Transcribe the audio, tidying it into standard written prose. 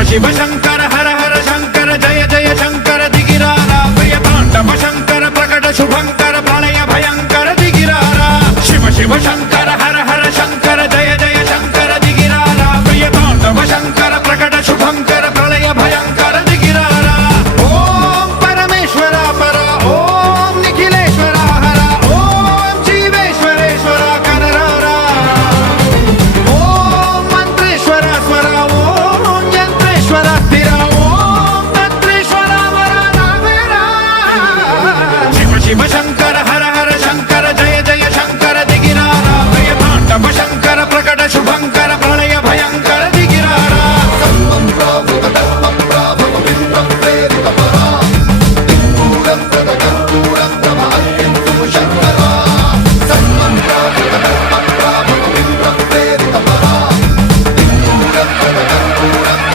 शिव शंकर हर हर शंकर जय जय शंकर दिगिरारा प्रिय तांडव शंकर प्रकट शुभंकर प्रलय भयंकर दिगिरारा शिव शिव शंकर